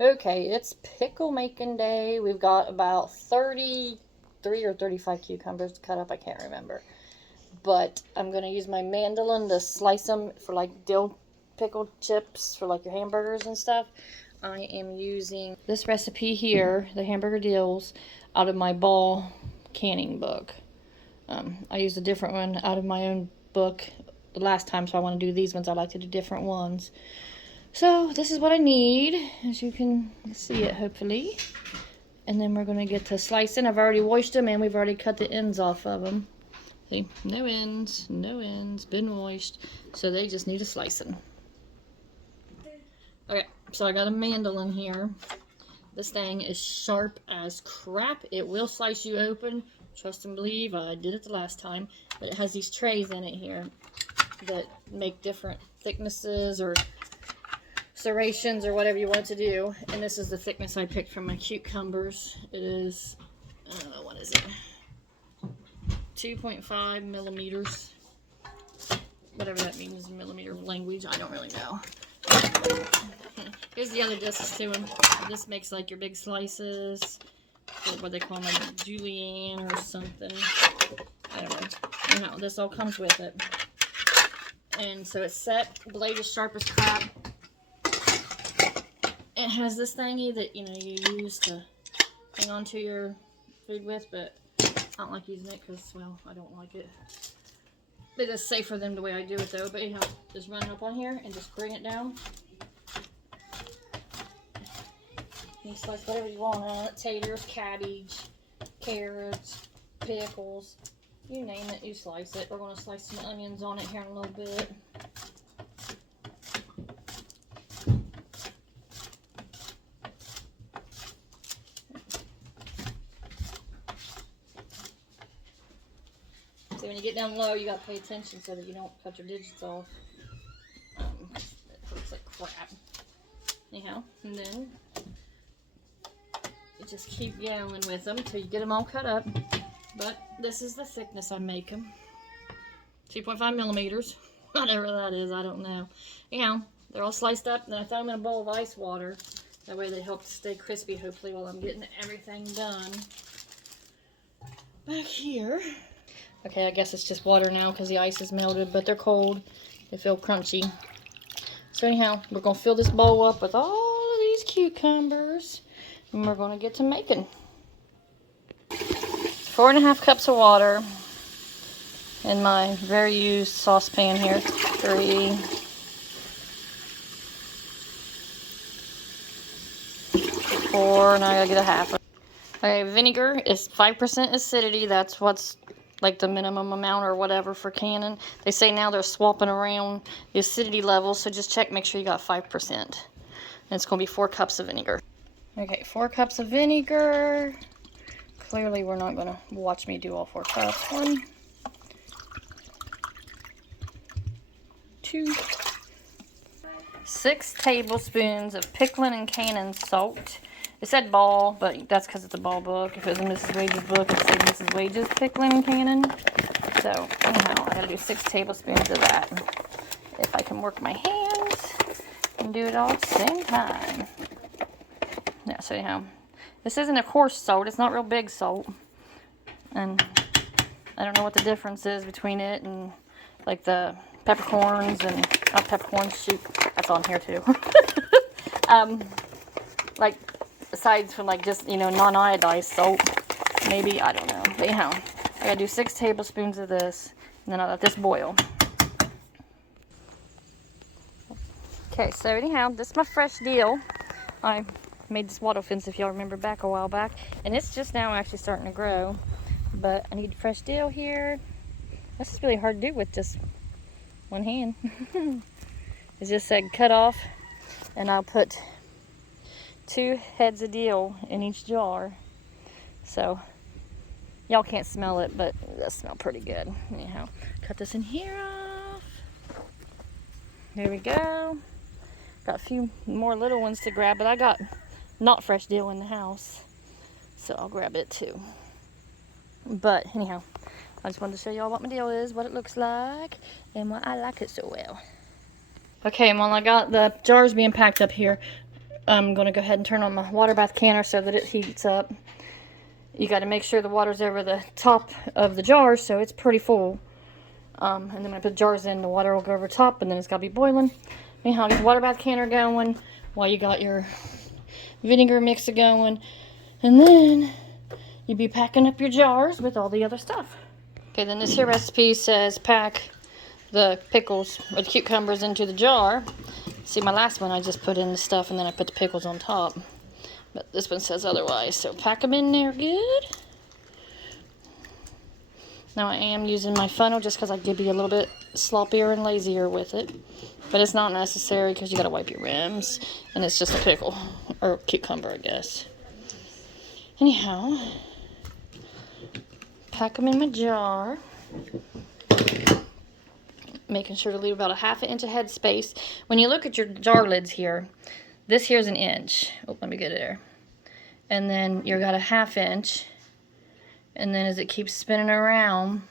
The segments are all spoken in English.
Okay, it's pickle making day. We've got about 33 or 35 cucumbers to cut up. I can't remember. But I'm going to use my mandolin to slice them for like dill pickle chips for like your hamburgers and stuff. I am using this recipe here, the hamburger dills, out of my ball canning book. I used a different one out of my own book the last time, so I want to do these ones. I like to do different ones. So this is what I need, as you can see it hopefully. And then we're going to get to slicing. I've already washed them and we've already cut the ends off of them. See, no ends, been washed. So they just need a slicing. Okay, so I got a mandolin here. This thing is sharp as crap. It will slice you open. Trust and believe, I did it the last time. But it has these trays in it here that make different thicknesses or serrations or whatever you want to do. And this is the thickness I picked from my cucumbers. It is, what is it? 2.5 millimeters. Whatever that means in millimeter language, I don't really know. Here's the other discs to them. This makes like your big slices, or what they call them, like julienne or something. I don't know. Anyhow, this all comes with it. And so it's set. Blade is sharp as crap. It has this thingy that, you know, you use to hang on to your food with, but I don't like using it because, well, I don't like it. It is safer than the way I do it though, but anyhow, just run it up on here and just bring it down. You slice whatever you want on it. Taters, cabbage, carrots, pickles, you name it, you slice it. We're going to slice some onions on it here in a little bit. So when you get down low, you got to pay attention so that you don't cut your digits off. It looks like crap. Anyhow, and then you just keep going with them until you get them all cut up. But this is the thickness I make them. 2.5 millimeters. Whatever that is, I don't know. Anyhow, they're all sliced up. Then I throw them in a bowl of ice water. That way they help stay crispy, hopefully, while I'm getting everything done. Back here. Okay, I guess it's just water now because the ice is melted, but they're cold. They feel crunchy. So anyhow, we're going to fill this bowl up with all of these cucumbers. And we're going to get to making. 4.5 cups of water in my very used saucepan here. 3. 4, now I gotta get a half. Okay, vinegar is 5% acidity. That's what's like the minimum amount or whatever for canning. They say now they're swapping around the acidity levels, so just check, make sure you got 5%. And it's gonna be 4 cups of vinegar. Okay, 4 cups of vinegar. Clearly we're not gonna watch me do all 4 cups. 1, 2, 6 tablespoons of pickling and canning salt. It said ball, but that's because it's a ball book. If it was a Mrs. Wages book, it'd say Mrs. Wages pickling and canning. So, anyhow, I gotta do 6 tablespoons of that. If I can work my hands and do it all at the same time. Yeah, so anyhow, this isn't a coarse salt. It's not real big salt. And I don't know what the difference is between it and like the peppercorns and, not peppercorns, shoot, that's on here too. Like, aside from like just, you know, non-iodized salt, maybe, I don't know. But anyhow, I gotta do 6 tablespoons of this, and then I'll let this boil. Okay, so anyhow, this is my fresh dill. I made this wattle fence, if y'all remember back a while back, and it's just now actually starting to grow. But I need fresh dill here. This is really hard to do with just one hand. It just said cut off, and I'll put 2 heads of dill in each jar. So y'all can't smell it, but it does smell pretty good. Anyhow, cut this in here off. There we go. Got a few more little ones to grab, but I got not fresh dill in the house, so I'll grab it too. But anyhow, I just wanted to show y'all what my dill is, what it looks like, and why I like it so well. Okay, and while I got the jars being packed up here, I'm going to go ahead and turn on my water bath canner so that it heats up. You got to make sure the water's over the top of the jar so it's pretty full. And then when I put the jars in, the water will go over top, and then it's got to be boiling. Anyhow, get the water bath canner going while you got your vinegar mixer going. And then you'll be packing up your jars with all the other stuff. Okay, then this here recipe says pack the pickles or the cucumbers into the jar. See, my last one I just put in the stuff and then I put the pickles on top. But this one says otherwise, so pack them in there good. Now I am using my funnel just because I could be a little bit sloppier and lazier with it. But it's not necessary because you got to wipe your rims. And it's just a pickle, or cucumber, I guess. Anyhow, pack them in my jar. Making sure to leave about a ½ inch of head space. When you look at your jar lids here, this here's an inch. Oh, let me get it there. And then you've got a ½ inch. And then as it keeps spinning around,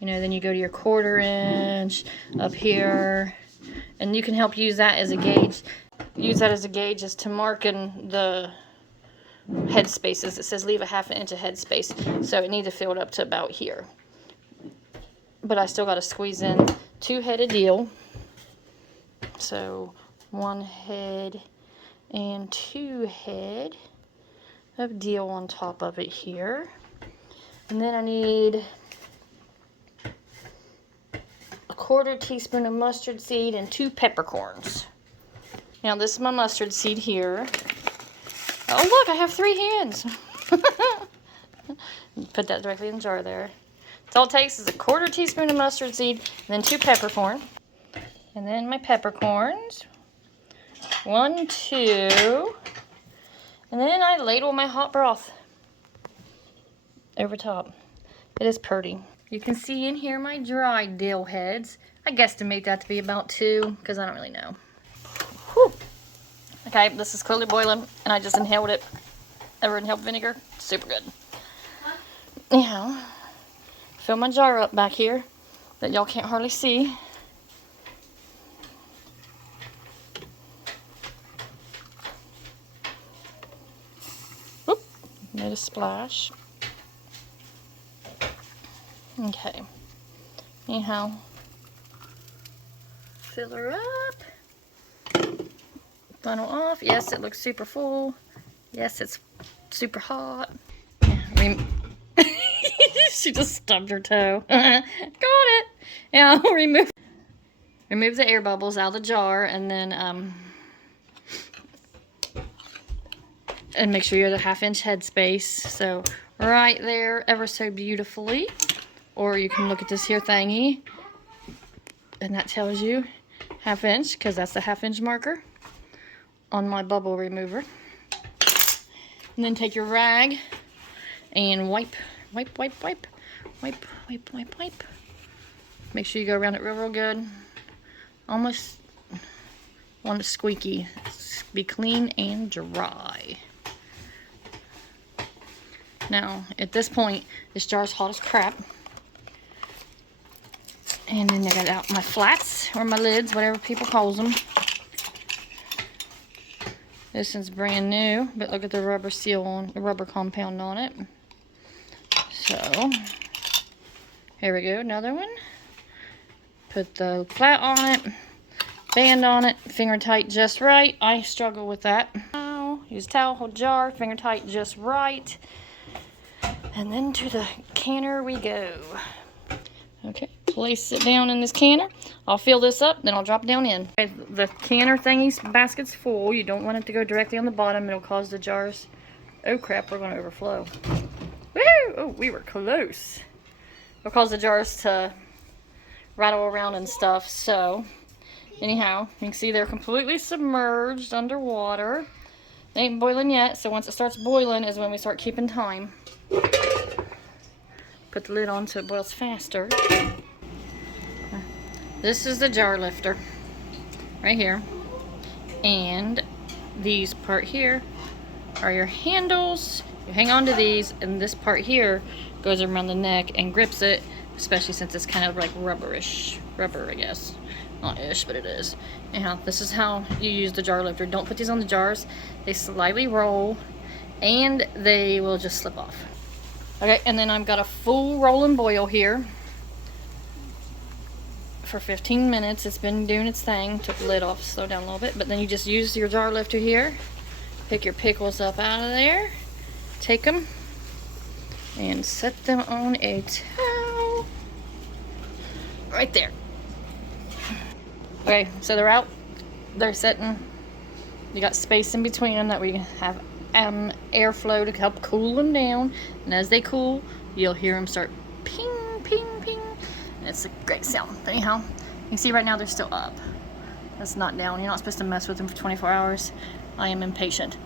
you know, then you go to your 1/4 inch up here. And you can help use that as a gauge. Use that as a gauge as to marking the head spaces. It says leave a ½ inch of head space. So it needs to fill it up to about here. But I still got to squeeze in 2 head of dill. So 1 head and 2 head of dill on top of it here. And then I need a 1/4 teaspoon of mustard seed and 2 peppercorns. Now this is my mustard seed here. Oh look, I have 3 hands. Put that directly in the jar there. So all it takes is a 1/4 teaspoon of mustard seed and then 2 peppercorn. And then my peppercorns. 1, 2. And then I ladle my hot broth over top. It is pretty. You can see in here my dried dill heads. I guesstimate that to be about 2 because I don't really know. Whew. Okay, this is clearly boiling and I just inhaled it. Ever inhaled vinegar? Super good. Anyhow, fill my jar up back here that y'all can't hardly see. Whoop, made a splash. Okay. Anyhow, fill her up. Funnel off. Yes, it looks super full. Yes, it's super hot. She just stubbed her toe. Got it. Yeah, remove the air bubbles out of the jar, and then and make sure you're at a ½ inch head space. So right there, ever so beautifully. Or you can look at this here thingy, and that tells you ½ inch, because that's the ½ inch marker on my bubble remover. And then take your rag and wipe. Make sure you go around it real good. Almost want it squeaky. Be clean and dry. Now, at this point, this jar's hot as crap. And then I got out my flats, or my lids, whatever people calls them. This one's brand new, but look at the rubber seal on, the rubber compound on it. So, here we go, another one. Put the flat on it, band on it, finger tight just right. I struggle with that. Now, use towel, hold jar, finger tight just right. And then to the canner we go. Okay, place it down in this canner. I'll fill this up, then I'll drop it down in. Okay, the canner thingy's basket's full. You don't want it to go directly on the bottom. It'll cause the jars. Oh crap, we're going to overflow. Woohoo! Oh, we were close. It'll cause the jars to rattle around and stuff. So, anyhow, you can see they're completely submerged underwater. They ain't boiling yet, so once it starts boiling is when we start keeping time. Put the lid on so it boils faster. This is the jar lifter right here, and these part here are your handles. You hang on to these, and this part here goes around the neck and grips it, especially since it's kind of like rubber, I guess. Not ish, but it is. Anyhow, this is how you use the jar lifter. Don't put these on the jars. They slightly roll and they will just slip off. Okay, and then I've got a full roll and boil here for 15 minutes. It's been doing its thing. Took the lid off, slow down a little bit, but then you just use your jar lifter here, pick your pickles up out of there, take them and set them on a towel right there. Okay, so they're out, they're sitting. You got space in between them that we have airflow to help cool them down, and as they cool, you'll hear them start ping, ping, ping. And it's a great sound. But anyhow, you can see right now they're still up. That's not down. You're not supposed to mess with them for 24 hours. I am impatient.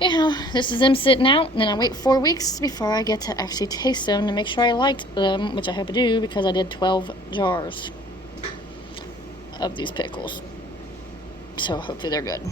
Anyhow, this is them sitting out, and then I wait 4 weeks before I get to actually taste them to make sure I liked them, which I hope I do because I did 12 jars of these pickles. So hopefully they're good.